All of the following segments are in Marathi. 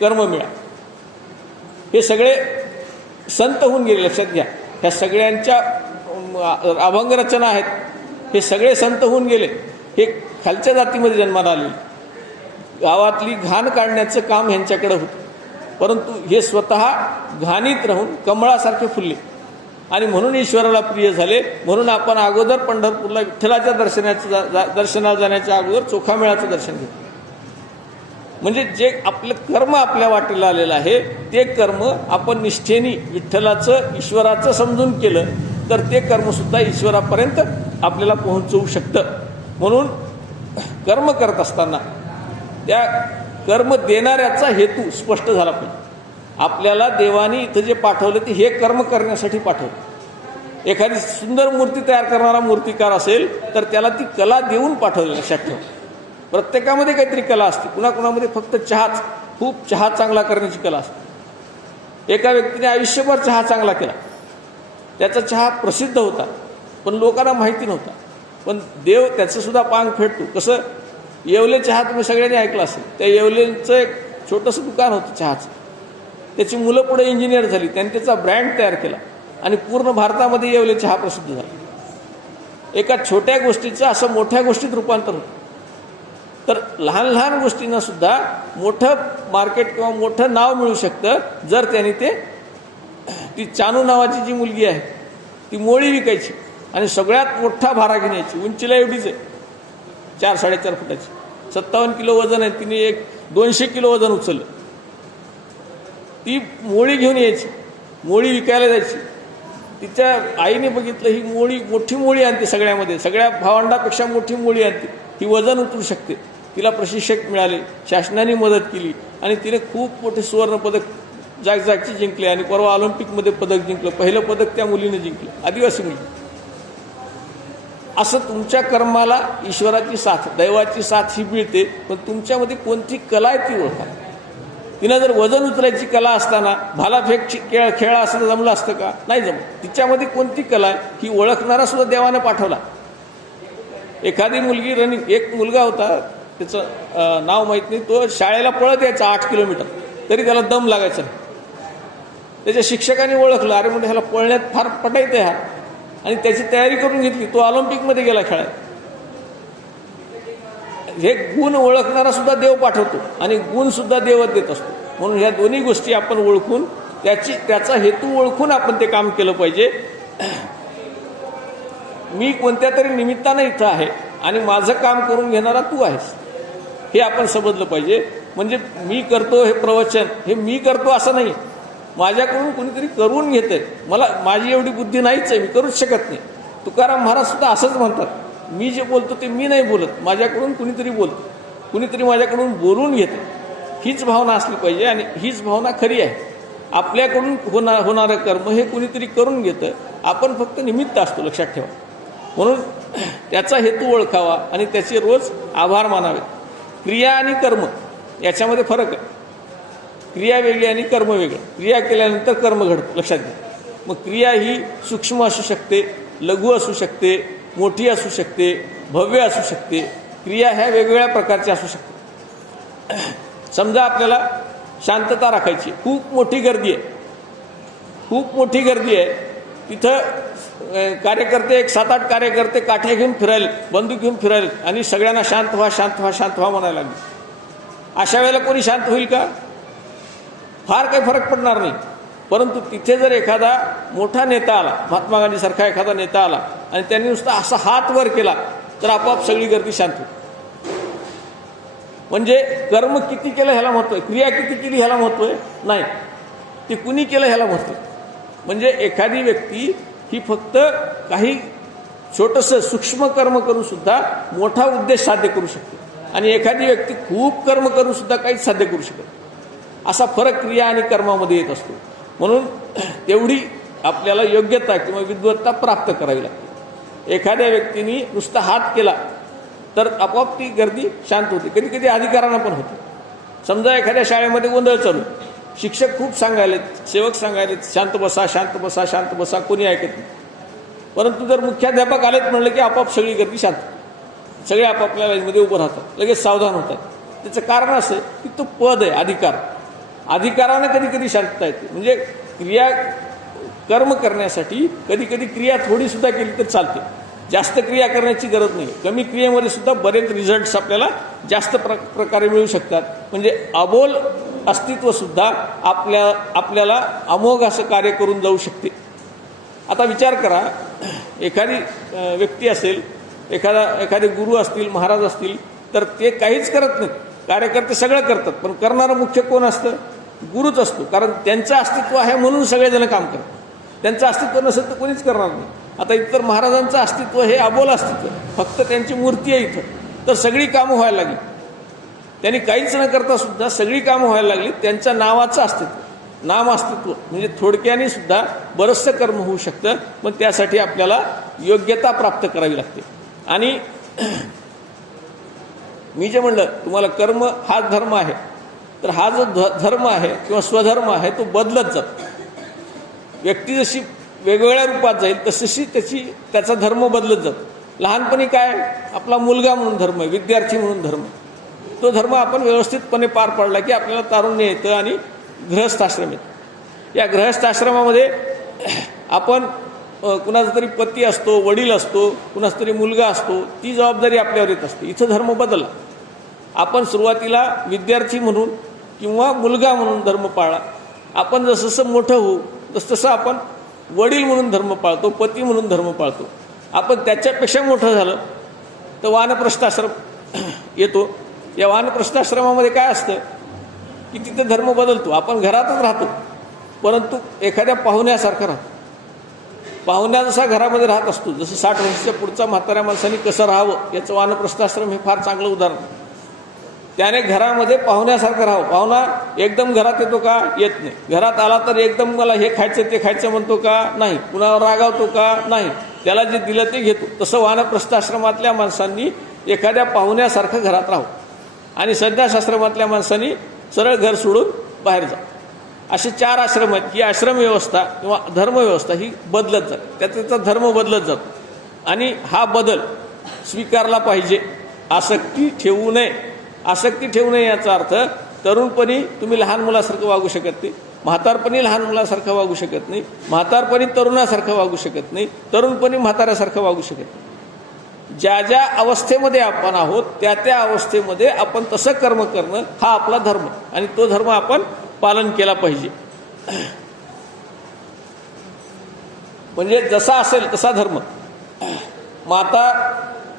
कर्म मिळा. हे सगळे संत होऊन गेले. लक्षात घ्या, ह्या सगळ्यांच्या अभंग रचना आहेत. हे सगळे संत होऊन गेले. हे खालच्या जातीमध्ये जन्माला आलेले. गावातली घाण काढण्याचं काम ह्यांच्याकडे होतं, परंतु हे स्वतः घाणीत राहून कमळासारखे फुलले आणि म्हणून ईश्वराला प्रिय झाले. म्हणून आपण अगोदर पंढरपूरला विठ्ठलाच्या दर्शनाला जाण्याच्या अगोदर चोखामेळाचं दर्शन घेतो. म्हणजे जे आपलं कर्म आपल्या वाटेला आलेलं आहे ते कर्म आपण निष्ठेने विठ्ठलाचं ईश्वराचं समजून केलं तर ते कर्मसुद्धा ईश्वरापर्यंत आपल्याला पोहोचवू शकतं. म्हणून कर्म करत असताना त्या कर्म देणाऱ्याचा हेतू स्पष्ट झाला पाहिजे. आपल्याला देवानी इथं जे पाठवलं ते हे कर्म करण्यासाठी पाठवलं. एखादी सुंदर मूर्ती तयार करणारा मूर्तिकार असेल तर त्याला ती कला देऊन पाठवली. लक्षात ठेवा, प्रत्येकामध्ये काहीतरी कला असते. कुणाकुणामध्ये फक्त चहाच, खूप चहा चांगला करण्याची कला असते. एका व्यक्तीने आयुष्यभर चहा चांगला केला, त्याचा चहा प्रसिद्ध होता, पण लोकांना माहिती नव्हता. पण देव त्याचं सुद्धा पांग फेडतो. कसं? येवले चहा तुम्ही सगळ्यांनी ऐकलं असेल. त्या येवलेचं एक छोटंसं दुकान होतं चहाचं. त्याची मुलं पुढे इंजिनियर झाली, त्यांनी त्याचा ब्रँड तयार केला आणि पूर्ण भारतामध्ये येवले चहा प्रसिद्ध झाला. एका छोट्या गोष्टीचं असं मोठ्या गोष्टीत रूपांतर होतं. तर लहान लहान गोष्टींना सुद्धा मोठं मार्केट किंवा मोठं नाव मिळू शकतं जर त्यांनी ती चानू नावाची जी मुलगी आहे ती मोळी विकायची आणि सगळ्यात मोठा भारा घेण्याची. उंचीला एवढीच आहे, 4-4.5 फुटाची, 57 किलो वजन आहे. तिने 200 किलो वजन उचललं. ती मोळी घेऊन यायची, मोळी विकायला जायची. तिच्या आईने बघितलं ही मोळी, मोठी मोळी आणते, सगळ्यामध्ये सगळ्या भावंडापेक्षा मोठी मोळी आणते, ही वजन उचलू शकते. तिला प्रशिक्षक मिळाले, शासनाने मदत केली आणि तिने खूप मोठे सुवर्णपदक जागची जिंकले आणि परवा ऑलिम्पिकमध्ये पदक जिंकलं. पहिलं पदक त्या मुलीने जिंकलं, आदिवासी मुली. असं तुमच्या कर्माला ईश्वराची साथ, दैवाची साथ ही मिळते. पण तुमच्यामध्ये कोणती कला आहे ती ओळखा. तिनं जर वजन उचलायची कला असताना भालाफेक खेळा असं जमलं असतं का? नाही जमलं. तिच्यामध्ये कोणती कला आहे ही ओळखणारा सुद्धा देवाने पाठवला. एखादी मुलगी रनिंग, एक मुलगा होता, त्याचं नाव माहीत नाही, तो शाळेला पळत यायचा 8 किलोमीटर, तरी त्याला दम लागायचा. त्याच्या शिक्षकांनी ओळखलं, अरे म्हणजे ह्याला पळण्यात फार पटायचं ह्या, आणि त्याची तयारी करून घेतली. तो ऑलिम्पिकमध्ये गेला खेळायला. हे गुण ओळखणारा सुद्धा देव पाठवतो आणि गुण सुद्धा देवच देत असतो. म्हणून ह्या दोन्ही गोष्टी आपण ओळखून त्याचा हेतू ओळखून आपण ते काम केलं पाहिजे. मी कोणत्या तरी निमित्तानं इथं आहे आणि माझं काम करून घेणारा तू आहेस, हे आपण समजलं पाहिजे. म्हणजे मी करतो हे प्रवचन, हे मी करतो असं नाही, माझ्याकडून कुणीतरी करून घेतंय. माझी एवढी बुद्धी नाहीच आहे, मी करूच शकत नाही. तुकाराम महाराज सुद्धा असंच म्हणतात, मी जे बोलतो ते मी नाही बोलत, माझ्याकडून कुणीतरी बोलतं, कुणीतरी माझ्याकडून बोलून घेतं. हीच भावना असली पाहिजे आणि हीच भावना खरी आहे. आपल्याकडून होणारं कर्म हे कुणीतरी करून घेतं, आपण फक्त निमित्त असतो. लक्षात ठेवा. म्हणून त्याचा हेतू ओळखावा आणि त्याचे रोज आभार मानावेत. क्रिया आणि कर्म याच्यामध्ये फरक आहे. क्रिया वेगळी आणि कर्म वेगळं. क्रिया केल्यानंतर कर्म घडतं. लक्षात घ्या. मग क्रिया ही सूक्ष्म असू शकते, लघु असू शकते, मोठी असू शकते, भव्य असू शकते. क्रिया ह्या वेगवेगळ्या प्रकारच्या असू शकतात. समजा आपल्याला शांतता राखायची, खूप मोठी गर्दी आहे, खूप मोठी गर्दी आहे, तिथं कार्यकर्ते 7-8 कार्यकर्ते काठ्या घेऊन फिरायले, बंदूक घेऊन फिरायले आणि सगळ्यांना शांत व्हा, शांत व्हा, शांत व्हा म्हणायला लागले. अशा वेळेला कोणी शांत होईल का? फार काही फरक पडणार नाही. परंतु तिथे जर एखादा मोठा नेता आला, महात्मा गांधीसारखा एखादा नेता आला आणि त्यांनी नुसता असा हात वर केला तर आपोआप सगळी गर्दी शांत होईल. म्हणजे कर्म किती केलं ह्याला महत्व आहे, क्रिया किती केली ह्याला महत्व आहे नाही, ते कुणी केलं ह्याला महत्व आहे. म्हणजे एखादी व्यक्ती ही फक्त काही छोटंसं सूक्ष्म कर्म करून सुद्धा मोठा उद्देश साध्य करू शकते आणि एखादी व्यक्ती खूप कर्म करून सुद्धा काहीच साध्य करू शकत. असा फरक क्रिया आणि कर्मामध्ये येत असतो. म्हणून तेवढी आपल्याला योग्यता किंवा विद्वत्ता प्राप्त करावी लागते. एखाद्या व्यक्तीने नुसता हात केला तर आपोआप ती गर्दी शांत होते. कधी कधी अधिकारांना पण होते. समजा एखाद्या शाळेमध्ये गोंधळ चालू, शिक्षक खूप सांगायलेत, सेवक सांगायलेत, शांत बसा, शांत बसा, शांत बसा, कोणी ऐकत नाही. परंतु जर मुख्याध्यापक आलेत म्हणलं की आपोआप सगळी गर्दी शांत, सगळे आपापल्या लाईनमध्ये उभं राहतात, लगेच सावधान होतात. त्याचं कारण असं की तो पद आहे, अधिकार. अधिकाराने कधी कधी शांतता येते. म्हणजे क्रिया कर्म करण्यासाठी कधी कधी क्रिया थोडीसुद्धा केली तर चालते, जास्त क्रिया करण्याची गरज नाही. कमी क्रियेमध्ये सुद्धा बरेच रिझल्ट्स आपल्याला जास्त प्रकारे मिळू शकतात. म्हणजे अबोल अस्तित्वसुद्धा आपल्याला अमोघ असं कार्य करून जाऊ शकते. आता विचार करा, एखादी व्यक्ती असेल, एखादे गुरु असतील, महाराज असतील, तर ते काहीच करत नाहीत, कार्यकर्ते सगळं करतात, पण करणारं मुख्य कोण असतं? गुरुच असतो. कारण त्यांचं अस्तित्व आहे म्हणून सगळेजण काम करतात. त्यांचं अस्तित्व नसेल तर कोणीच करणार नाही. आता इतर महाराजांचं अस्तित्व हे अबोल अस्तित्व, फक्त त्यांची मूर्ती आहे इथं, तर सगळी कामं व्हायला लागली. त्यांनी काहीच न करता सुद्धा सगळी कामं व्हायला लागली. त्यांच्या नावाचं अस्तित्व, नाम अस्तित्व, म्हणजे थोडक्याने सुद्धा बरंचसं कर्म होऊ शकतं. पण त्यासाठी आपल्याला योग्यता प्राप्त करावी लागते. आणि मी जे म्हणलं तुम्हाला, कर्म हा धर्म आहे, तर हा जो धर्म आहे किंवा स्वधर्म आहे तो बदलत जातो. व्यक्ती जशी वेगवेगळ्या रूपात जाईल तशी त्याचा धर्म बदलत जातो. लहानपणी काय, आपला मुलगा म्हणून धर्म आहे, विद्यार्थी म्हणून धर्म आहे. तो धर्म आपण व्यवस्थितपणे पार पाडला की आपल्याला तारुण्य येतं आणि गृहस्थाश्रम येतं. या गृहस्थाश्रमामध्ये आपण कुणाचा तरी पती असतो, वडील असतो, कुणाचा तरी मुलगा असतो, ती जबाबदारी आपल्यावर येत असते. इथं धर्म बदलला. आपण सुरुवातीला विद्यार्थी म्हणून किंवा मुलगा म्हणून धर्म पाळला. आपण जसं मोठं होऊ तसं आपण वडील म्हणून धर्म पाळतो, पती म्हणून धर्म पाळतो. आपण त्याच्यापेक्षा मोठं झालं तर वानप्रस्थाश्रम येतो. या वानप्रस्थाश्रमामध्ये काय असतं की तिथे धर्म बदलतो. आपण घरातच राहतो, परंतु एखाद्या पाहुण्यासारखं राहतो. पाहुण्या जसा घरामध्ये राहत असतो, जसं 60 वर्षाच्या पुढच्या म्हाताऱ्या माणसांनी कसं राहावं याचं वानप्रस्थाश्रम हे फार चांगलं उदाहरण. त्याने घरामध्ये पाहुण्यासारखं राहावं. पाहुणा एकदम घरात येतो का? येत नाही. घरात आला तर एकदम मला हे खायचं ते खायचं म्हणतो का? नाही. कुणावर रागावतो का? नाही. त्याला जे दिलं ते घेतो. तसं वानप्रस्थाश्रमातल्या माणसांनी एखाद्या पाहुण्यासारखं घरात राहावं आणि संन्यासाश्रमातल्या माणसांनी सरळ घर सोडून बाहेर जा. असे 4 आश्रम आहेत. ही आश्रम व्यवस्था किंवा धर्मव्यवस्था ही बदलत जाते, त्याचा धर्म बदलत जातो. आणि हा बदल स्वीकारला पाहिजे. आसक्ती ठेवू नये. आसक्ती ठेवू नये याचा अर्थ तरुणपणी तुम्ही लहान मुलासारखं वागू शकत नाही, म्हातारपणी लहान मुलासारखं वागू शकत नाही, म्हातारपणी तरुणासारखं वागू शकत नाही, तरुणपणी म्हाताऱ्यासारखं वागू शकत नाही. ज्या ज्या अवस्थेमध्ये आपण आहोत त्या त्या अवस्थेमध्ये आपण तसं कर्म करणं हा आपला धर्म, आणि तो धर्म आपण पालन केला पाहिजे. म्हणजे जसा असेल तसा धर्म. माता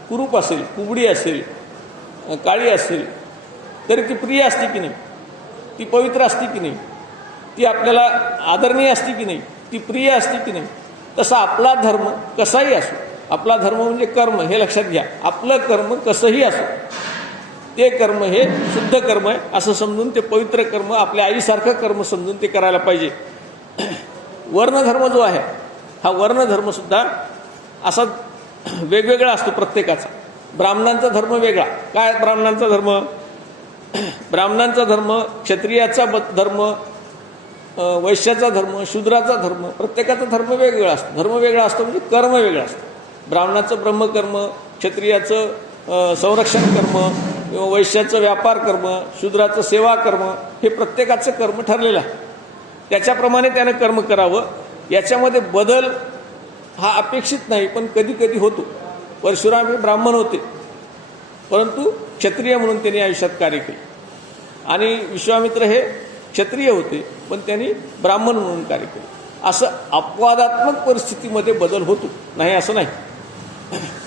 कुरूप असेल, कुबडी असेल, काळी असेल तरी ती प्रिय असते की नाही, ती पवित्र असते की नाही, ती आपल्याला आदरणीय असते की नाही, ती प्रिय असते की नाही. तसा आपला धर्म कसाही असो, आपला धर्म म्हणजे कर्म, हे लक्षात घ्या. आपलं कर्म कसंही असो, ते कर्म हे शुद्ध कर्म आहे असं समजून, ते पवित्र कर्म, आपल्या आईसारखं कर्म समजून ते करायला पाहिजे. वर्णधर्म जो आहे हा वर्णधर्मसुद्धा असा वेगवेगळा असतो प्रत्येकाचा. ब्राह्मणांचा धर्म वेगळा. काय ब्राह्मणांचा धर्म? ब्राह्मणांचा धर्म, क्षत्रियाचा धर्म, वैश्याचा धर्म, शूद्राचा धर्म, प्रत्येकाचा धर्म वेगवेगळा असतो. धर्म वेगळा असतो म्हणजे कर्म वेगळा असतो. ब्राह्मणाचं ब्रह्मकर्म, क्षत्रियाचं संरक्षण कर्म, वैश्याचं व्यापार कर्म, शूद्राचं सेवा कर्म, हे प्रत्येकाचं कर्म ठरलेलं आहे. त्याच्याप्रमाणे त्यानं कर्म करावं. याच्यामध्ये बदल हा अपेक्षित नाही, पण कधी कधी होतो. परशुराम हे ब्राह्मण होते, परंतु क्षत्रिय म्हणून त्यांनी आयुष्यात कार्य केले. आणि विश्वामित्र हे क्षत्रिय होते, पण त्यांनी ब्राह्मण म्हणून कार्य केले. असं अपवादात्मक परिस्थितीमध्ये बदल होतो, नाही असं नाही.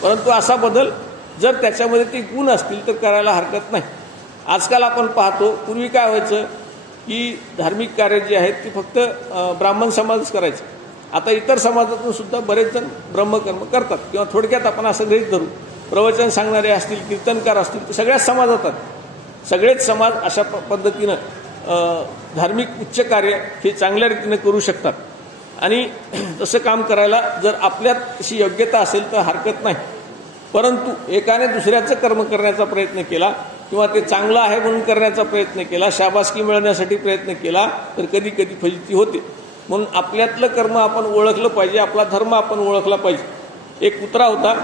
परंतु असा बदल जर त्याच्यामध्ये ते गुण असतील तर करायला हरकत नाही. आजकाल आपण पाहतो, पूर्वी काय व्हायचं की धार्मिक कार्य जी आहेत ती फक्त ब्राह्मण समाजच करायचं. आता इतर समाजातून सुद्धा बरेच जण ब्रह्मकर्म करतात. किंवा थोडक्यात आपण असं गृहीत धरू, प्रवचन सांगणारे असतील, कीर्तनकार असतील, तर सगळ्याच समाजात सगळेच समाज अशा पद्धतीनं धार्मिक उच्च कार्य हे चांगल्या रीतीने करू शकतात. आणि तसं काम करायला जर आपल्यात अशी योग्यता असेल तर हरकत नाही. परंतु एकाने दुसऱ्याचं कर्म करण्याचा प्रयत्न केला किंवा ते चांगलं आहे म्हणून करण्याचा प्रयत्न केला, शाबासकी मिळवण्यासाठी प्रयत्न केला, तर कधी कधी फजिती होते. म्हणून आपल्यातलं कर्म आपण ओळखलं पाहिजे, आपला धर्म आपण ओळखला पाहिजे. एक कुत्रा होता,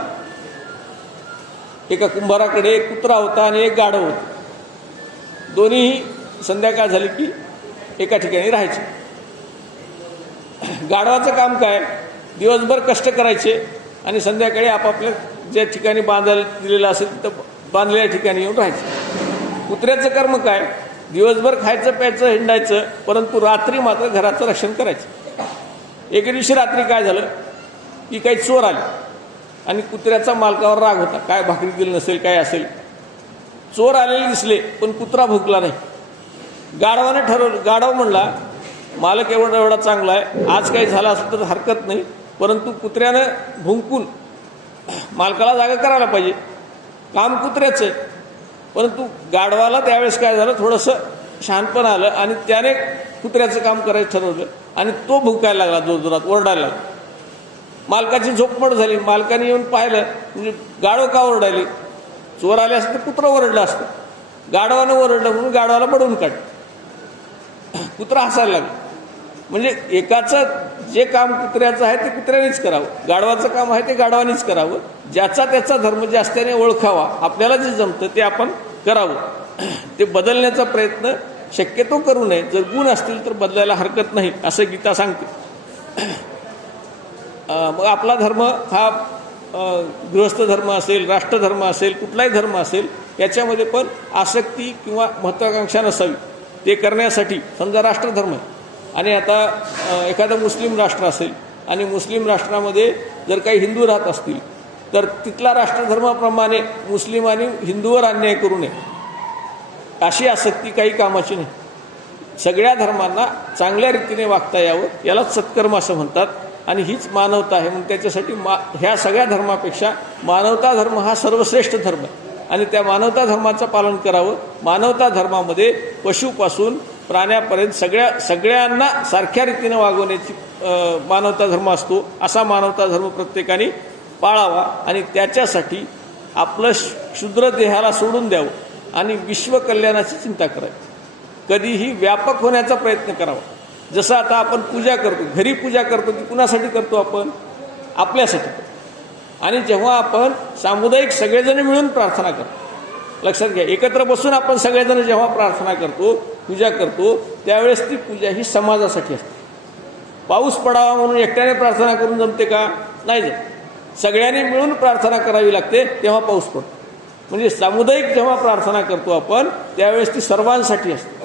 एका कुंभाराकडे एक कुत्रा होता आणि एक गाढव होतं. दोन्हीही संध्याकाळ झाली की एका ठिकाणी राहायचे. गाढवाचं काम काय, दिवसभर कष्ट करायचे आणि संध्याकाळी आपापल्या ज्या ठिकाणी बांधायला दिलेलं असेल तिथं बांधलेल्या ठिकाणी येऊन राहायचं. कुत्र्याचं कर्म काय, दिवसभर खायचं प्यायचं हिंडायचं, परंतु रात्री मात्र घराचं रक्षण करायचं. एके दिवशी रात्री काय झालं की काही चोर आले आणि कुत्र्याचा मालकावर राग होता, काय भाकरी दिली नसेल काय असेल. चोर आलेले दिसले पण कुत्रा भुकला नाही. गाढवाने ठरवलं, गाढव म्हणला मालक एवढा एवढा चांगला आहे, आज काही झालं असं तर हरकत नाही, परंतु कुत्र्यानं भुंकून मालकाला जागा करायला पाहिजे. काम कुत्र्याचं आहे. परंतु गाढवाला त्यावेळेस काय झालं, थोडंसं शहाणपण आलं आणि त्याने कुत्र्याचं काम करायचं ठरवलं आणि तो भुंकायला लागला, जोरजोरात ओरडायला लागला. मालकाची झोपमोड झाली. मालकाने येऊन पाहिलं, म्हणजे गाढव का ओरडायले, चोर आले असतं तर कुत्रं ओरडलं असतं. गाढवानं ओरडलं म्हणून गाढवाला बडवून काढलं. कुत्रा हसायला लागला. म्हणजे एकाचं जे काम कुत्र्याचं आहे ते कुत्र्यानेच करावं, गाढवाचं काम आहे ते गाढवानेच करावं. ज्याचा त्याचा धर्म जास्तीने ओळखावा, आपल्याला जे जमतं ते आपण करावं. ते बदलण्याचा प्रयत्न शक्यतो करू नये. जर गुण असतील तर बदलायला हरकत नाही असं गीता सांगते. मग आपला धर्म हा गृहस्थ धर्म असेल, राष्ट्रधर्म असेल, कुठलाही धर्म असेल, याच्यामध्ये पण आसक्ती किंवा महत्त्वाकांक्षा नसावी. ते करण्यासाठी समजा राष्ट्रधर्म आहे आणि आता एखादं मुस्लिम राष्ट्र असेल आणि मुस्लिम राष्ट्रामध्ये जर काही हिंदू राहत असतील तर तिथला राष्ट्रधर्माप्रमाणे मुस्लिमांनी हिंदूवर अन्याय करू नये, अशी आसक्ती काही कामाची नाही. सगळ्या धर्मांना चांगल्या रीतीने वागता यावं, यालाच सत्कर्म असं म्हणतात आणि हीच मानवता आहे. मग त्याच्यासाठी ह्या सगळ्या धर्मापेक्षा मानवता धर्म हा सर्वश्रेष्ठ धर्म आहे आणि त्या मानवता धर्माचं पालन करावं. मानवता धर्मामध्ये पशुपासून प्राण्यापर्यंत सगळ्यांना सारख्या रीतीने वागवण्याची मानवता धर्म असतो. असा मानवता धर्म प्रत्येकाने पाळावा आणि त्याच्यासाठी आपलं क्षुद्र देहाला सोडून द्यावं आणि विश्वकल्याणाची चिंता करावी. कधीही व्यापक होण्याचा प्रयत्न करावा. जसं आता आपण पूजा करतो, घरी पूजा करतो ती कुणासाठी करतो आपण, आपल्यासाठी. आणि जेव्हा आपण सामुदायिक सगळेजण मिळून प्रार्थना करतो, लक्षात घ्या, एकत्र बसून आपण सगळेजण जेव्हा प्रार्थना करतो, पूजा करतो, त्यावेळेस ती पूजा ही समाजासाठी असते. पाऊस पडावा म्हणून एकट्याने प्रार्थना करून जमते का, नाही जमत. सगळ्यांनी मिळून प्रार्थना करावी लागते तेव्हा पाऊस पडतो. म्हणजे सामुदायिक जेव्हा प्रार्थना करतो आपण त्यावेळेस ती सर्वांसाठी असते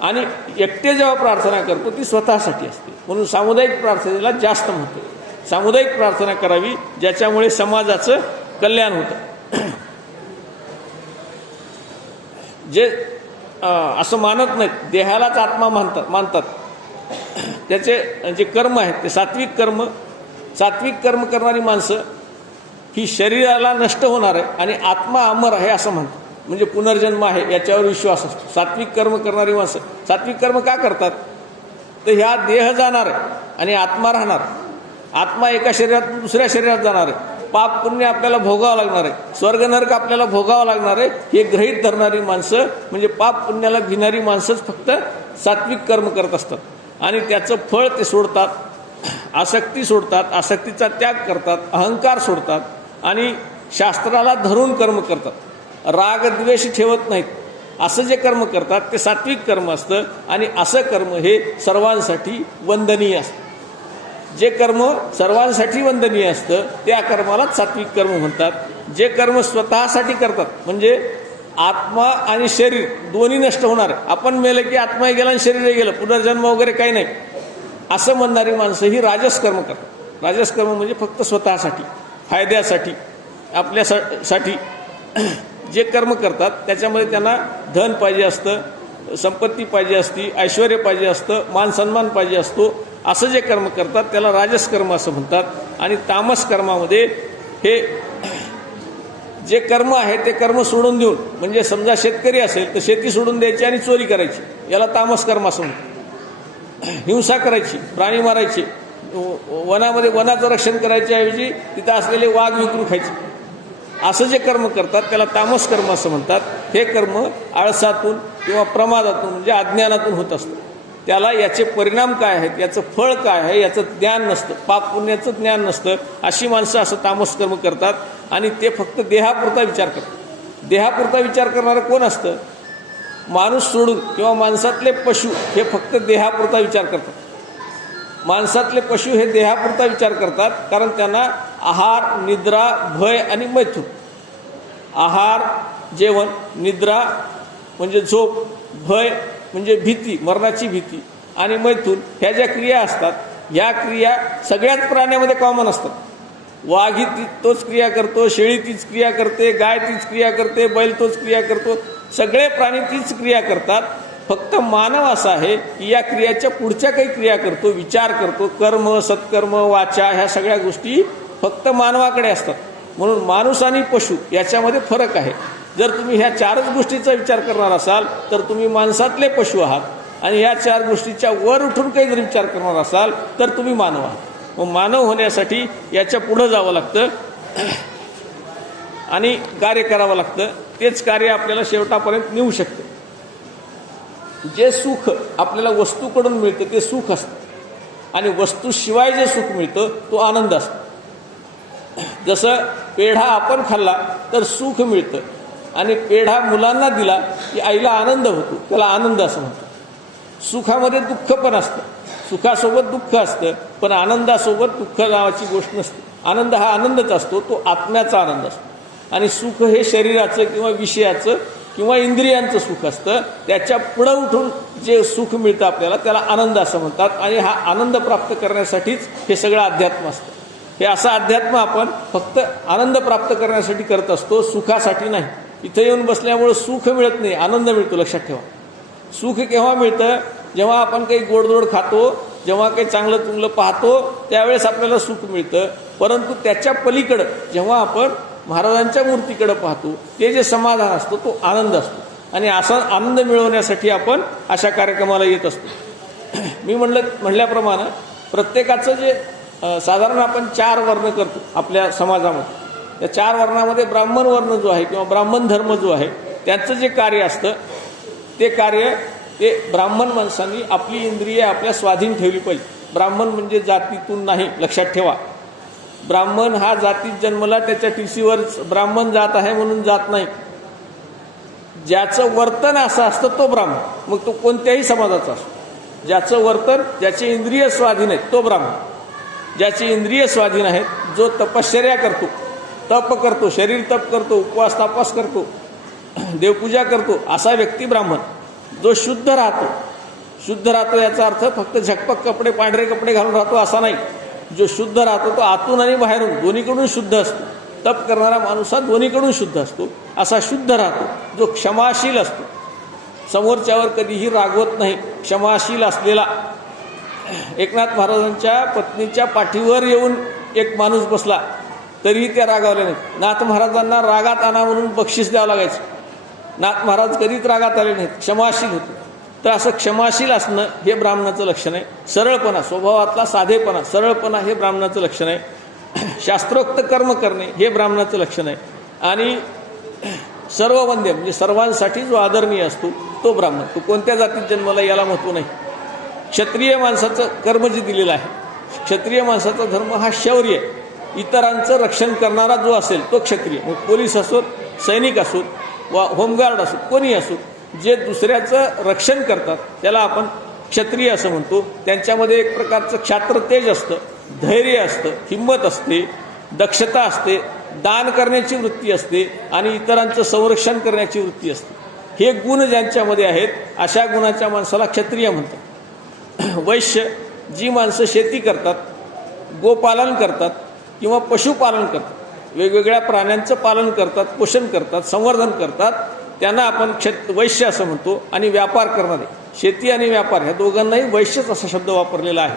आणि एकटे जेव्हा प्रार्थना करतो ती स्वतःसाठी असते. म्हणून सामुदायिक प्रार्थनेला जास्त महत्त्व. सामुदायिक प्रार्थना करावी ज्याच्यामुळे समाजाचं कल्याण होतं. जे असं मानत नाहीत, देहालाच आत्मा मानतात, त्याचे जे कर्म आहेत ते सात्विक कर्म. सात्विक कर्म करणारी माणसं ही शरीराला नष्ट होणार आहे आणि आत्मा अमर आहे असं म्हणतात. म्हणजे पुनर्जन्म आहे याच्यावर विश्वास असतो. सात्विक कर्म करणारी माणसं सात्विक कर्म का करतात, तर ह्या देह जाणार आहे आणि आत्मा राहणार. आत्मा एका शरीरातून दुसऱ्या शरीरात जाणार आहे. पाप पुण्य आपल्याला भोगावं लागणार आहे, स्वर्ग नरक आपल्याला भोगावं लागणार आहे. हे गृहीत धरणारी माणसं म्हणजे पाप पुण्याला भिणारी माणसंच फक्त सात्विक कर्म करत असतात आणि त्याचं फळ ते सोडतात. आसक्ती सोडतात, आसक्तीचा त्याग करतात, अहंकार सोडतात आणि शास्त्राला धरून कर्म करतात. राग द्वेष ठेवत नाहीत. असं जे कर्म करतात ते सात्विक कर्म असतं आणि असं कर्म हे सर्वांसाठी वंदनीय असतं. जे कर्म सर्वांसाठी वंदनीय असतं त्या कर्मालाच सात्विक कर्म म्हणतात. जे कर्म स्वतःसाठी करतात म्हणजे आत्मा आणि शरीर दोन्ही नष्ट होणार आहे, आपण मेलं की आत्माही गेला आणि शरीरही गेलं, पुनर्जन्म वगैरे काही नाही असं म्हणणारी माणसं ही राजस कर्म करतात. राजस कर्म म्हणजे फक्त स्वतःसाठी, फायद्यासाठी, आपल्यासाठी जे कर्म करतात त्याच्यामध्ये त्यांना धन पाहिजे असतं, संपत्ती पाहिजे असती, ऐश्वर पाहिजे असतं, मान सन्मान पाहिजे असतो. असं जे कर्म करतात त्याला राजस कर्म असं म्हणतात. आणि तामस कर्मामध्ये हे जे कर्म आहे ते कर्म सोडून देऊन, म्हणजे समजा शेतकरी असेल तर शेती सोडून द्यायची आणि चोरी करायची, याला तामस कर्म असं म्हणतात. हिंसा करायची, प्राणी मारायचे, वनामध्ये वनाचं रक्षण करायच्याऐवजी तिथं असलेले वाघ विकून खायचे, असं जे कर्म करतात त्याला तामस कर्म असं म्हणतात. हे कर्म आळसातून किंवा प्रमादातून म्हणजे अज्ञानातून होत असतं. त्याला याचे परिणाम काय आहेत, याचं फळ काय आहे याचं ज्ञान नसतं, पाप पुण्याचं ज्ञान नसतं. अशी माणसं असं तामस कर्म करतात आणि ते फक्त देहापुरता विचार करतात. देहापुरता विचार करणारं कोण असतं, माणूस सोडून किंवा माणसातले पशु हे फक्त देहापुरता विचार करतात. माणसातले पशु हे देहापुरता विचार करतात, कारण त्यांना आहार, निद्रा, भय आणि मैथून. आहार, जेवण, निद्रा म्हणजे झोप, भय म्हणजे भीती, मरणाची भीती, आणि मैथून ह्या ज्या क्रिया असतात, ह्या क्रिया सगळ्याच प्राण्यामध्ये कॉमन असतात. वाघही तोच क्रिया करतो, शेळी तीच क्रिया करते, गाय तीच क्रिया करते, बैल तोच क्रिया करतो, सगळे प्राणी तीच क्रिया करतात. फक्त मानव असा आहे की या क्रियाच्या पुढच्या काही क्रिया करतो, विचार करतो. कर्म, सत्कर्म, वाचा ह्या सगळ्या गोष्टी फक्त मानवाकडे असतात. म्हणून माणूस आणि पशु याच्यामध्ये फरक आहे. जर तुम्ही ह्या चारच गोष्टीचा विचार करणार असाल तर तुम्ही माणसातले पशु आहात, आणि या चार गोष्टीच्या वर उठून काही जर विचार करणार असाल तर तुम्ही मानव आहात. मग मानव होण्यासाठी याच्या पुढं जावं लागतं आणि कार्य करावं लागतं. तेच कार्य आपल्याला शेवटापर्यंत नेऊ शकतं. जे सुख आपल्याला वस्तूकडून मिळतं ते सुख असतं, आणि वस्तूशिवाय जे सुख मिळतं तो आनंद असतो. जसं पेढा आपण खाल्ला तर सुख मिळतं, आणि पेढा मुलांना दिला की आईला आनंद होतो, त्याला आनंद असं म्हणतो. सुखामध्ये दुःख पण असतं, सुखासोबत दुःख असतं, पण आनंदासोबत दुःख नावाची गोष्ट नसते. आनंद हा आनंदच असतो, तो आत्म्याचा आनंद असतो. आणि सुख हे शरीराचं किंवा विषयाचं किंवा इंद्रियांचं सुख असतं. त्याच्या पुढं उठून जे सुख मिळतं आपल्याला त्याला आनंद असं म्हणतात. आणि हा आनंद प्राप्त करण्यासाठीच हे सगळं अध्यात्म असतं. हे असं अध्यात्म आपण फक्त आनंद प्राप्त करण्यासाठी करत असतो, सुखासाठी नाही. इथं येऊन बसल्यामुळं सुख मिळत नाही, आनंद मिळतो. लक्षात ठेवा. सुख केव्हा मिळतं? जेव्हा आपण काही गोडधोड खातो, जेव्हा काही चांगलं चुंगलं पाहतो, त्यावेळेस आपल्याला सुख मिळतं. परंतु त्याच्या पलीकडं जेव्हा आपण महाराजांच्या मूर्तीकडे पाहतो, ते जे समाधान असतो तो आनंद असतो. आणि असा आनंद मिळवण्यासाठी आपण अशा कार्यक्रमाला येत असतो. मी म्हणल्याप्रमाणे प्रत्येकाचं जे साधारण आपण 4 वर्ण करतो आपल्या समाजामध्ये, त्या 4 वर्णामध्ये ब्राह्मण वर्ण जो आहे किंवा ब्राह्मण धर्म जो आहे त्यांचं जे कार्य असतं ते कार्य ते ब्राह्मण माणसांनी आपली इंद्रिये आपल्या स्वाधीन ठेवली पाहिजे. ब्राह्मण म्हणजे जातीतून नाही, लक्षात ठेवा. ब्राह्मण हा जातीत जन्मला, त्याच्या टीसीवर ब्राह्मण जात आहे म्हणून जात नाही. ज्याचं वर्तन असं असतं तो ब्राह्मण, मग तो कोणत्याही समाजाचा असतो. ज्याचं वर्तन, ज्याचे इंद्रिय स्वाधीन आहेत तो ब्राह्मण. ज्याचे इंद्रिय स्वाधीन आहेत, जो तपश्चर्या करतो, तप करतो, शरीर तप करतो, उपवास तापास करतो, देवपूजा करतो, असा व्यक्ती ब्राह्मण. जो शुद्ध राहतो, शुद्ध राहतो याचा अर्थ फक्त झकपक कपडे, पांढरे कपडे घालून राहतो असा नाही. जो शुद्ध राहतो तो आतून आणि बाहेरून दोन्हीकडून शुद्ध असतो. तप करणारा माणूस हा दोन्हीकडून शुद्ध असतो, असा शुद्ध राहतो. जो क्षमाशील असतो, समोरच्यावर कधीही रागवत नाही, क्षमाशील असलेला. एकनाथ महाराजांच्या पत्नीच्या पाठीवर येऊन एक माणूस बसला तरीही त्या रागावल्या नाहीत. नाथ महाराजांना रागात आणा म्हणून बक्षीस द्यावं लागायचं. नाथ महाराज कधीच रागात आले नाहीत, क्षमाशील होते. तर असं क्षमाशील असणं हे ब्राह्मणाचं लक्षण आहे. सरळपणा, स्वभावातला साधेपणा, सरळपणा हे ब्राह्मणाचं लक्षण आहे. शास्त्रोक्त कर्म करणे हे ब्राह्मणाचं लक्षण आहे. आणि सर्ववंद्य म्हणजे सर्वांसाठी जो आदरणीय असतो तो ब्राह्मण. तो कोणत्या जातीत जन्माला याला महत्त्व नाही. क्षत्रिय माणसाचं कर्म जे दिलेलं आहे, क्षत्रिय माणसाचा धर्म हा शौर्य, इतरांचं रक्षण करणारा जो असेल तो क्षत्रिय. मग पोलीस असोत, सैनिक असोत वा होमगार्ड असोत, कोणी असोत, जे दुसऱ्याचं रक्षण करतात त्याला आपण क्षत्रिय असं म्हणतो. त्यांच्यामध्ये एक प्रकारचं क्षात्र तेज असतं, धैर्य असतं, हिंमत असते, दक्षता असते, दान करण्याची वृत्ती असते आणि इतरांचं संरक्षण करण्याची वृत्ती असते. हे गुण ज्यांच्यामध्ये आहेत अशा गुणाच्या माणसाला क्षत्रिय म्हणतात. वैश्य जी माणसं शेती करतात, गोपालन करतात किंवा पशुपालन करतात, वेगवेगळ्या प्राण्यांचं पालन करतात, पोषण करतात, संवर्धन करतात, त्यांना आपण वैश्य असं म्हणतो. आणि व्यापार करणारे, शेती आणि व्यापार ह्या दोघांनाही वैश्यच असा शब्द वापरलेला आहे.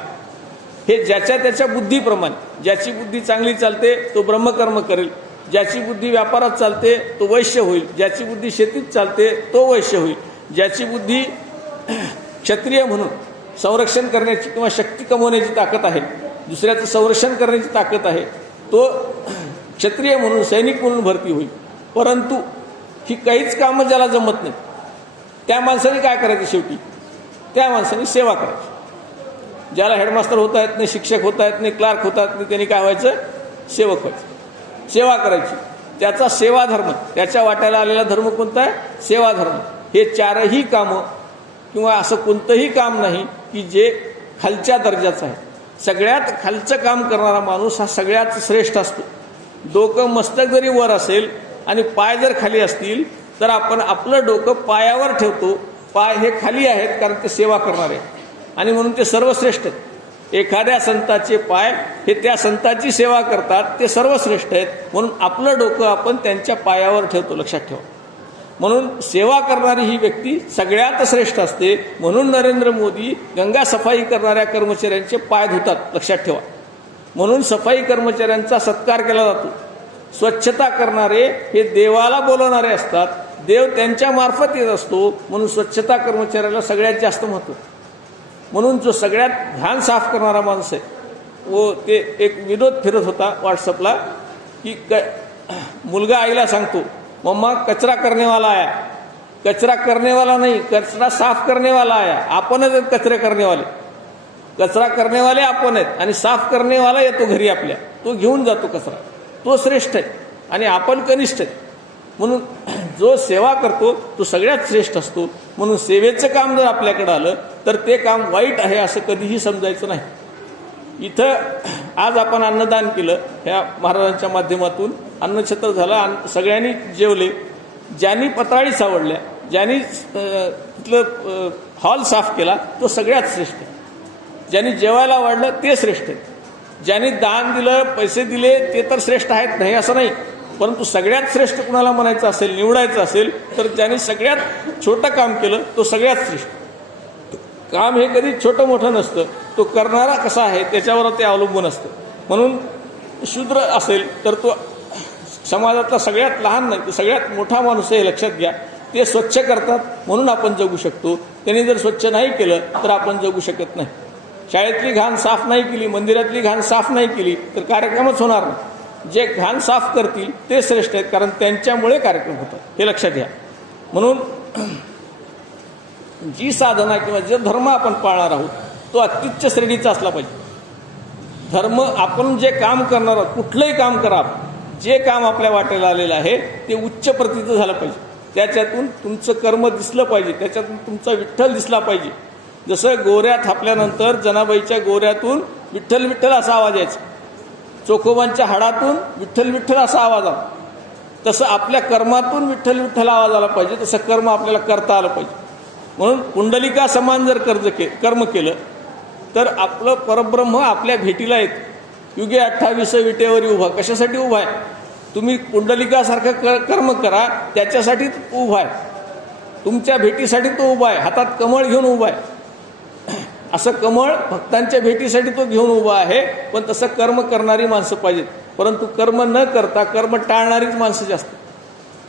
हे ज्याच्या त्याच्या बुद्धीप्रमाणे, ज्याची बुद्धी चांगली चालते तो ब्रह्मकर्म करेल, ज्याची बुद्धी व्यापारात चालते तो वैश्य होईल, ज्याची बुद्धी शेतीत चालते तो वैश्य होईल, ज्याची बुद्धी क्षत्रिय म्हणून संरक्षण करण्याची किंवा शक्ती कमवण्याची ताकद आहे, दुसऱ्याचं संरक्षण करण्याची ताकद आहे, तो क्षत्रिय म्हणून, सैनिक म्हणून भरती होईल. परंतु ही काहीच कामं ज्याला जमत नाही त्या माणसाने काय करायचं? शेवटी त्या माणसाने सेवा करायची. ज्याला हेडमास्टर होता येत नाही, शिक्षक होता येत नाही, क्लार्क होता येत नाही, त्यांनी काय व्हायचं? सेवक व्हायचं, सेवा करायची. त्याचा सेवाधर्म, त्याच्या वाट्याला आलेला धर्म कोणता आहे? सेवाधर्म. हे चारही कामं किंवा असं कोणतंही काम नाही की जे खालच्या दर्जाचं आहे. सगळ्यात खालचं काम करणारा माणूस हा सगळ्यात श्रेष्ठ असतो. डोकं मस्तक जरी वर असेल आणि पाय जर खाली असतील तर आपण आपलं डोकं पायावर ठेवतो. पाय हे खाली आहेत कारण ते सेवा करणारे आणि म्हणून ते सर्वश्रेष्ठ आहेत. एखाद्या संताचे पाय हे त्या संताची सेवा करतात, ते सर्वश्रेष्ठ आहेत. म्हणून आपलं डोकं आपण त्यांच्या पायावर ठेवतो, लक्षात ठेवा. म्हणून सेवा करणारी ही व्यक्ती सगळ्यात श्रेष्ठ असते. म्हणून नरेंद्र मोदी गंगा सफाई करणाऱ्या कर्मचाऱ्यांचे पाय धुतात, लक्षात ठेवा. म्हणून सफाई कर्मचाऱ्यांचा सत्कार केला जातो. स्वच्छता करणारे हे देवाला बोलवणारे असतात, देव त्यांच्या मार्फत येत असतो. म्हणून स्वच्छता कर्मचाऱ्याला सगळ्यात जास्त महत्त्व. म्हणून जो सगळ्यात घाण साफ करणारा माणूस आहे व ते एक विनोद फिरत होता व्हॉट्सअपला की मुलगा आईला सांगतो, मम्मा कचरा करने वाला आया. कचरा करने वाला नहीं, कचरा साफ करने वाला आया. आपणच आहेत कचरे करनेवाले. कचरा करनेवाले आपण आहेत आणि साफ करनेवाला येतो घरी आपल्या, तो घेऊन जातो कचरा. तो श्रेष्ठ आहे आणि आपण कनिष्ठ आहे. म्हणून जो सेवा करतो तो सगळ्यात श्रेष्ठ असतो. म्हणून सेवेचं काम जर आपल्याकडे आलं तर ते काम वाईट आहे असं कधीही समजायचं नाही. इथं आज आपण अन्नदान केलं ह्या महाराजांच्या माध्यमातून. अन्नछत्र झालं, सगळ्यांनी जेवले. ज्यांनी पत्राळी सावडल्या, ज्यांनी तिथलं हॉल साफ केला तो सगळ्यात श्रेष्ठ आहे. ज्यांनी जेवायला वाढलं ते श्रेष्ठ आहे. ज्यांनी दान दिलं, पैसे दिले ते तर श्रेष्ठ आहेत, नाही असं नाही. परंतु सगळ्यात श्रेष्ठ कुणाला म्हणायचं असेल, निवडायचं असेल तर ज्यांनी सगळ्यात छोटं काम केलं तो सगळ्यात श्रेष्ठ. काम हे कधी छोटं मोठं नसतं, तो करणारा कसा आहे त्याच्यावर ते अवलंबून असतं. म्हणून शूद्र असेल तर तो समाजातला सगळ्यात लहान नाही, तो सगळ्यात मोठा माणूस आहे, लक्षात घ्या. ते स्वच्छ करतात म्हणून आपण जगू शकतो. त्यांनी जर स्वच्छ नाही केलं तर आपण जगू शकत नाही. शाळेतली घाण साफ नाही केली, मंदिरातली घाण साफ नाही केली तर कार्यक्रमच होणार नाही. जे घाण साफ करतील ते श्रेष्ठ आहेत कारण त्यांच्यामुळे कार्यक्रम होतात, हे लक्षात घ्या. म्हणून जी साधना किंवा जे धर्म आपण पाळणार आहोत तो अत्युच्च श्रेणीचा असला पाहिजे. धर्म आपण जे काम करणार आहोत, कुठलंही काम करा, जे काम आपल्या वाटेला आलेलं आहे ते उच्च प्रतीचं झालं पाहिजे. त्याच्यातून तुमचं कर्म दिसलं पाहिजे, त्याच्यातून तुमचा विठ्ठल दिसला पाहिजे. जसं गोऱ्या थापल्यानंतर जनाबाईच्या गोऱ्यातून विठ्ठल विठ्ठल असा आवाज यायचा, चोखोबांच्या हाडातून विठ्ठल विठ्ठल असा आवाज आला, तसं आपल्या कर्मातून विठ्ठल विठ्ठल आवाज आला पाहिजे. तसं कर्म आपल्याला करता आलं पाहिजे. म्हणून पुंडलिका समान जर कर्म केलं तर आपलं परब्रह्म आपल्या भेटीला येतं. युगे 28 विटेवरी उभा. कशासाठी उभा आहे? तुम्ही पुंडलिकासारखं कर्म करा, त्याच्यासाठी तो उभा आहे. तुमच्या भेटीसाठी तो उभा आहे. हातात कमळ घेऊन उभा आहे. असं कमळ भक्तांच्या भेटीसाठी तो घेऊन उभा आहे. पण तसं कर्म करणारी माणसं पाहिजेत. परंतु कर्म न करता कर्म टाळणारीच माणसं जास्त.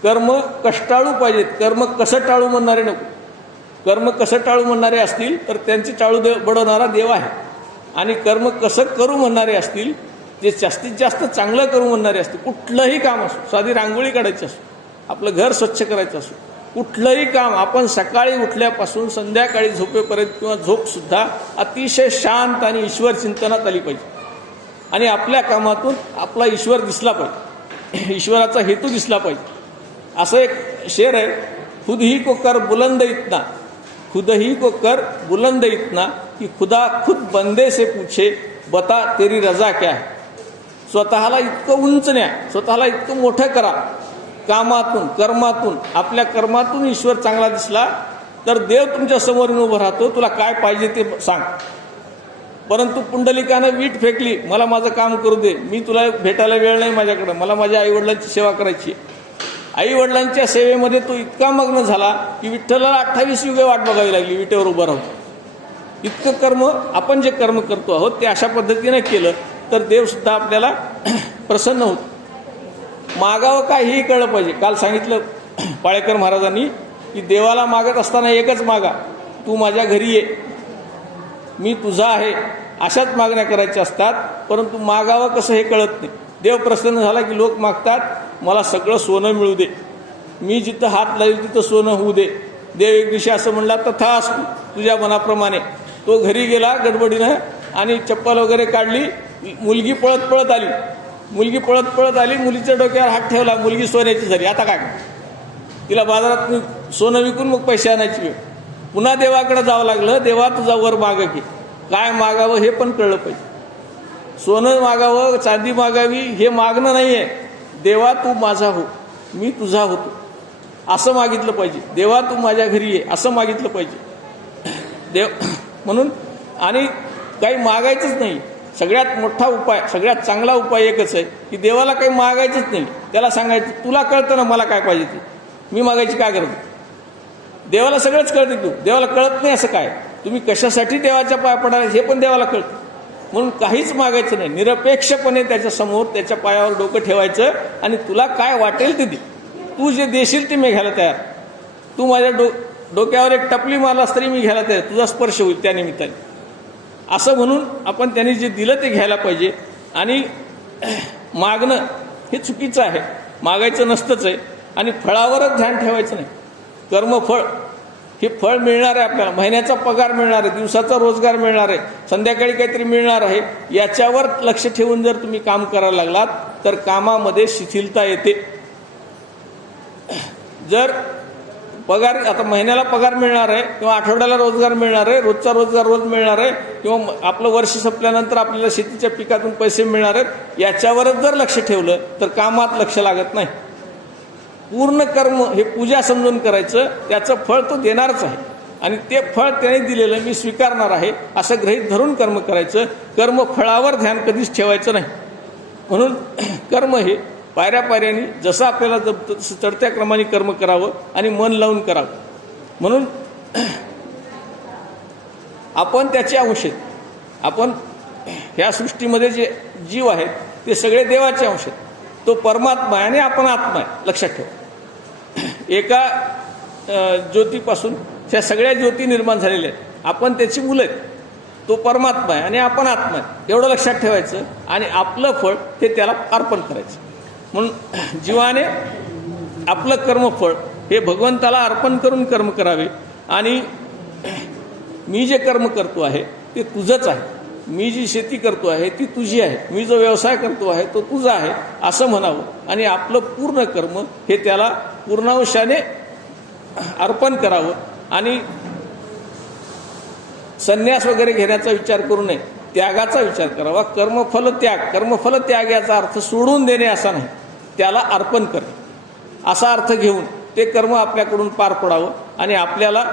कर्म कष्टाळू पाहिजेत, कर्म कसं टाळू म्हणणारे नको. कर्म कसं टाळू म्हणणारे असतील तर त्यांची टाळू बडवणारा देव आहे. आणि कर्म कसं करू म्हणणारे असतील, जे जास्तीत जास्त चांगलं करू म्हणणारे असतील, कुठलंही काम असो, साधी रांगोळी काढायची असो, आपलं घर स्वच्छ करायचं असो, कुठलंही काम आपण सकाळी उठल्यापासून संध्याकाळी झोपेपर्यंत किंवा झोपसुद्धा अतिशय शांत आणि ईश्वर चिंतनात आली पाहिजे. आणि आपल्या कामातून आपला ईश्वर दिसला पाहिजे, ईश्वराचा हेतू दिसला पाहिजे. असं एक शेर आहे, खुद ही को कर बुलंद इतना, खुद ही को कर बुलंद इतना कि खुदा खुद बंदे से पूछे बता तेरी रजा क्या है. स्वतःला इतकं उंच न्या, स्वतःला इतकं मोठं करा. कामातून कर्मातून, आपल्या कर्मातून ईश्वर चांगला दिसला तर देव तुमच्या समोर उभं राहतो, तुला काय पाहिजे ते सांग. परंतु पुंडलिकानं वीट फेकली, मला माझं काम करू दे, मी तुला भेटायला वेळ नाही माझ्याकडं, मला माझ्या आईवडिलांची सेवा करायची. आईवडिलांच्या सेवेमध्ये तो इतका मग्न झाला की विठ्ठलाला 28 युगे वाट बघावी लागली विटेवर उभं राहून. इतकं कर्म आपण जे कर्म करतो आहोत ते अशा पद्धतीने केलं तर देवसुद्धा आपल्याला प्रसन्न होतो. मागावं काय हेही कळलं पाहिजे. काल सांगितलं पाळेकर महाराजांनी की देवाला मागत असताना एकच मागा, तू माझ्या घरी ये, मी तुझा आहे, अशाच मागण्या करायच्या असतात. परंतु मागावं कसं हे कळत नाही. देव प्रसन्न झाला की लोक मागतात, मला सगळं सोनं मिळू दे, मी जिथं हात लावेल तिथं सोनं होऊ दे. देव एक दिवशी असं म्हणला, तथा असतो तुझ्या मनाप्रमाणे. तो घरी गेला गडबडीनं आणि चप्पल वगैरे काढली. मुलगी पळत पळत आली, मुलगी पळत पळत आली, मुलीच्या डोक्यावर हात ठेवला, मुलगी सोन्याची झाली. आता काय, तिला बाजारात सोनं विकून मग पैसे आणायची वेळ. पुन्हा देवाकडे जावं लागलं. देवा तुझा वर माग की काय मागावं हे पण कळलं पाहिजे. सोनं मागावं, चांदी मागावी हे मागणं नाही आहे. देवा तू माझा हो, मी तुझा होतो असं मागितलं पाहिजे. देवा तू माझ्या घरी ये असं मागितलं पाहिजे. देव म्हणून आणि काही मागायचंच नाही. सगळ्यात मोठा उपाय, सगळ्यात चांगला उपाय एकच आहे की देवाला काही मागायचंच नाही. त्याला सांगायचं तुला कळतं ना मला काय पाहिजे ते, मी मागायची काय गरज. देवाला सगळंच कळते. तू देवाला कळत नाही असं काय. तुम्ही कशासाठी देवाच्या पाया पडायला हे पण देवाला कळतं. म्हणून काहीच मागायचं नाही. निरपेक्षपणे त्याच्यासमोर त्याच्या पायावर डोकं ठेवायचं आणि तुला काय वाटेल ते दे. तू जे देशील ते मी घ्यायला तयार. तू माझ्या डोक्यावर एक टपली मारलास तरी मी घ्यायला तयार. तुझा स्पर्श होईल त्या निमित्ताने असं म्हणून आपण त्यांनी जे दिलं ते घ्यायला पाहिजे. आणि मागणं हे चुकीचं आहे. मागायचं नसतंच आहे. आणि फळावरच ध्यान ठेवायचं नाही. कर्मफळ हे फळ मिळणार आहे आपल्याला. महिन्याचा पगार मिळणार आहे, दिवसाचा रोजगार मिळणार आहे, संध्याकाळी काहीतरी मिळणार आहे. याच्यावर लक्ष ठेवून जर तुम्ही काम करायला लागलात तर कामामध्ये शिथिलता येते. जर पगार आता महिन्याला पगार मिळणार आहे किंवा आठवड्याला रोजगार मिळणार आहे, रोजचा रोजगार रोज मिळणार आहे किंवा आपलं वर्ष संपल्यानंतर आपल्याला शेतीच्या पिकातून पैसे मिळणार आहेत, याच्यावरच जर लक्ष ठेवलं तर कामात लक्ष लागत नाही. पूर्ण कर्म हे पूजा समजून करायचं. त्याचं फळ तो देणारच आहे आणि ते फळ त्याने दिलेलं मी स्वीकारणार आहे असं गृहीत धरून कर्म करायचं. कर्म फळावर ध्यान कधीच ठेवायचं नाही. म्हणून कर्म हे पायऱ्या पायऱ्यांनी जसं आपल्याला जमतं तसं चढत्या क्रमाने कर्म करावं आणि मन लावून करावं. म्हणून आपण त्याचे अंश आहेत. आपण ह्या सृष्टीमध्ये जे जीव आहेत ते सगळे देवाचे अंश आहेत. तो परमात्मा आहे आणि आपण आत्मा आहे. लक्षात ठेवा. एका ज्योतीपासून ह्या सगळ्या ज्योती निर्माण झालेल्या आहेत. आपण त्याची मुलं आहेत. तो परमात्मा आहे आणि आपण आत्मा आहे एवढं लक्षात ठेवायचं आणि आपलं फळ हे त्याला अर्पण करायचं. म्हणून जीवाने आपलं कर्मफळ हे भगवंताला अर्पण करून कर्म करावे. आणि मी जे कर्म करतो आहे ते तुझंच आहे, मी जी शेती करतो आहे ती तुझी आहे, मी जो व्यवसाय करतो आहे तो तुझा आहे असं म्हणावं. आणि आपलं पूर्ण कर्म हे त्याला पूर्णांशाने अर्पण करावं. आणि संन्यास वगैरे घेण्याचा विचार करू नये, त्यागाचा विचार करावा. कर्मफल त्याग, कर्मफल त्याग याचा अर्थ सोडून देणे असा नाही, त्याला अर्पण करणे असा अर्थ घेऊन ते कर्म आपल्याकडून पार पडावं आणि आपल्याला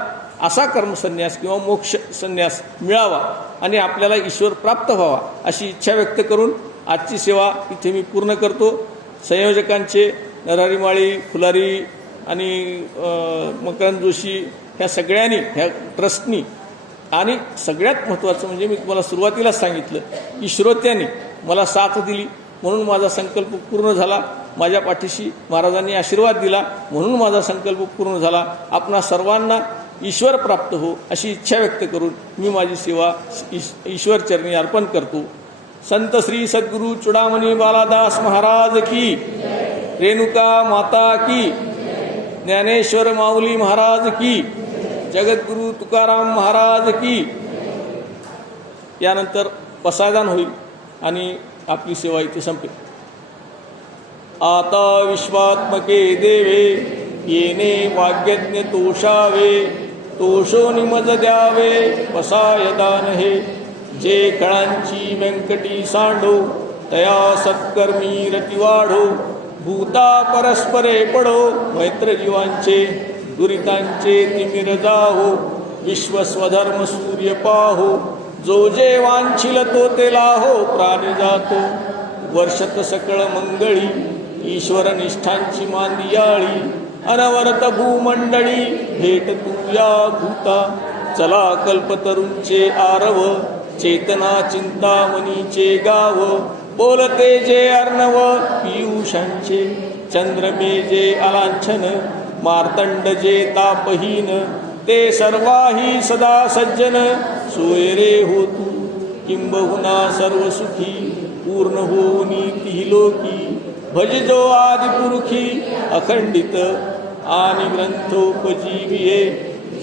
असा कर्मसन्यास किंवा मोक्ष संन्यास मिळावा आणि आपल्याला ईश्वर प्राप्त व्हावा अशी इच्छा व्यक्त करून आजची सेवा इथे मी पूर्ण करतो. संयोजकांचे नरहरी माळी, फुलारी आणि मकरंद जोशी ह्या सगळ्यांनी, ह्या ट्रस्टनी आणि सगळ्यात महत्त्वाचं म्हणजे मी तुम्हाला सुरुवातीलाच सांगितलं की श्रोत्यांनी मला साथ दिली म्हणून माझा संकल्प पूर्ण झाला. माझ्या पाठीशी महाराजांनी आशीर्वाद दिला म्हणून माझा संकल्प पूर्ण झाला. आपणा सर्वांना ईश्वर प्राप्त हो अशी इच्छा व्यक्त करून मी माझी सेवा ईश्वरचरणी अर्पण करतो. संत श्री सद्गुरु चुडामणी बालादास महाराज की, रेणुका माता की, ज्ञानेश्वर माऊली महाराज की, जगद्गुरु तुकाराम महाराज की. यानंतर पसायदान होईल आणि आपली सेवा इथे संपेल. आता विश्वात्मके देवे येणे वाग्यज्ञ तोषावे, तोषो निमज द्यावे पसायदान हे. जे खळांची व्यंकटी सांडो तया सत्कर्मी रती वाढो. भूता परस्परे पडो मैत्र जीवांचे, दुरितांचे तिमिर जाहो. विश्वस्वधर्म सूर्य पाहो, जो जे वांछिल तो ते लाहो. प्राणी जातो वर्षत सकळ मंगळी, ईश्वर निष्ठांची मांदियाळी. अनवरत भूमंडळी भेट तू या भूता. चला कल्पतरूंचे आरव, चेतना चिंतामणीचे गाव. बोलते जे अर्णव पियुषांचे, चंद्रमे जे अलांछन. मार्तंड जे तापहीन, ते सर्वाही सदा सज्जन. सोयरे हो तू किंबहुना सर्व सुखी, पूर्ण होऊनी ती लोकी. भजजो आदिपुरुखी अखंडित आणि ग्रंथोपजीविये.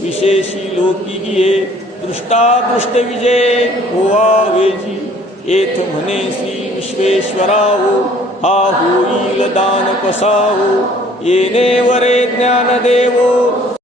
विशेषी लोकी गिये दृष्टादृष्ट विजय होवावेजी. येथ म्हणे श्री विश्वेश्वराहो, हा होईल दान कसाहो. येणे वरे ज्ञान देवो